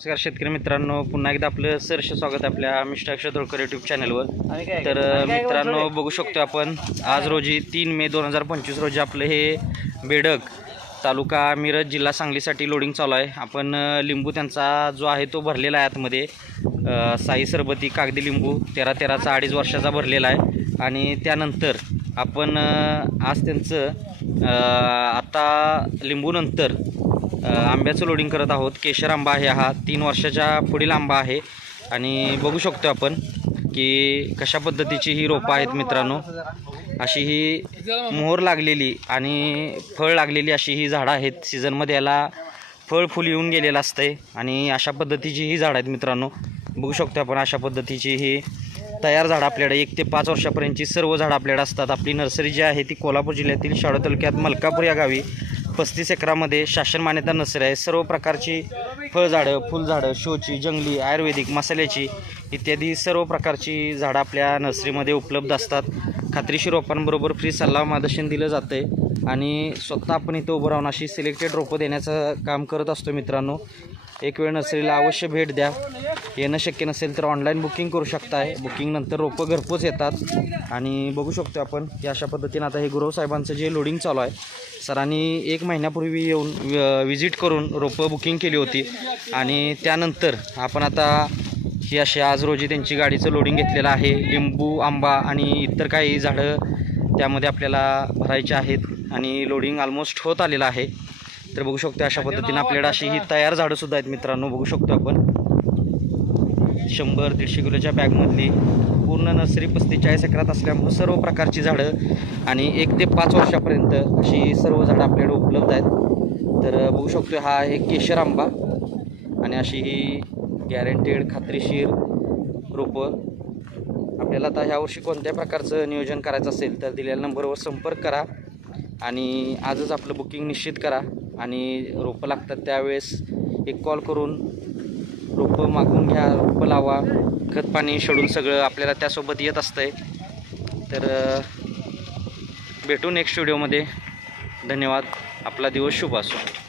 नमस्कार शेतकरी मित्रांनो पुन्हा एकदा आपलं सरस स्वागत आहे आपल्या मिस्टर अक्षर युट्यूब चॅनलवर तर मित्रांनो? बघू शकतो आपण आज रोजी तीन मे दोन हजार पंचवीस रोजी आपलं हे बेडक तालुका मिरज जिल्हा सांगलीसाठी लोडिंग चालू आहे. आपण लिंबू त्यांचा जो आहे तो भरलेला आहे आतमध्ये. साई सरबती कागदी लिंबू तेरा तेराचा अडीच वर्षाचा भरलेला आहे. आणि त्यानंतर आपण आज त्यांचं आता लिंबूनंतर आंब्याचं लोडिंग करत आहोत. केशर आंबा आहे हा तीन वर्षाच्या पुढील आंबा आहे. आणि बघू शकतो आपण की कशा पद्धतीची ही रोपं आहेत मित्रांनो. अशी ही मोहर लागलेली आणि फळ लागलेली अशी ही झाडं आहेत. सीझनमध्ये याला फळ फुल येऊन गेलेलं असतंय. आणि अशा पद्धतीची ही झाडं आहेत मित्रांनो. बघू शकतो आपण अशा पद्धतीची ही तयार झाडं आपल्याकडे. एक ते पाच वर्षापर्यंतची सर्व झाडं आपल्याकडे असतात. आपली नर्सरी जी आहे ती कोल्हापूर जिल्ह्यातील शाळा तालुक्यात मलकापूर या गावी पस्तीस एकरामध्ये शासन मान्यता नर्सरी आहे. सर्व प्रकारची फळझाडं फुलझाडं शोची जंगली आयुर्वेदिक मसाल्याची इत्यादी सर्व प्रकारची झाडं आपल्या नर्सरीमध्ये उपलब्ध असतात. खात्रीशीर रोपांबरोबर फ्री सल्ला मार्गदर्शन दिलं जातं आहे आणि स्वतः आपण इथं उभं राहून अशी सिलेक्टेड रोपं देण्याचं काम करत असतो मित्रांनो. एक वेळ नर्सरीला अवश्य भेट द्या. येणं शक्य नसेल तर ऑनलाईन बुकिंग करू शकताय. बुकिंगनंतर रोपं घरपोच येतात. आणि बघू शकतो आपण की अशा पद्धतीनं आता हे गुरव साहेबांचं जे लोडिंग चालू आहे सरांनी एक महिन्यापूर्वी येऊन विजिट करून रोपं बुकिंग केली होती. आणि त्यानंतर आपण आता ही अशी आज रोजी त्यांची गाडीचं लोडिंग घेतलेलं आहे. लिंबू आंबा आणि इतर काही झाडं त्यामध्ये आपल्याला भरायचे आहेत. आणि लोडिंग ऑलमोस्ट होत आलेलं आहे. तर बघू शकतो अशा पद्धतीनं आपल्याकडे अशी ही तयार झाडंसुद्धा आहेत मित्रांनो. बघू शकतो आपण. शंभर दीडशे किलोच्या बॅगमधली पूर्ण नर्सरी पस्तीस चाळीस एकरात असल्यामुळं सर्व प्रकारची झाडं आणि एक ते पाच वर्षापर्यंत अशी सर्व झाडं आपल्याकडे उपलब्ध आहेत. तर बघू शकतो हा आहे केशर आंबा आणि अशी ही गॅरंटेड खात्रीशीर रोपं. आपल्याला आता ह्यावर्षी कोणत्या प्रकारचं नियोजन करायचं असेल तर दिलेल्या नंबरवर संपर्क करा आणि आजच आपलं बुकिंग निश्चित करा आणि रोपं लागतात त्यावेळेस एक कॉल करून रोपं मागून घ्या रोपं लावा. खत पाणी शोडून सगळं आपल्याला त्यासोबत येत असतंय. तर भेटू नेक्स्ट व्हिडिओमध्ये धन्यवाद. आपला दिवस शुभ असो.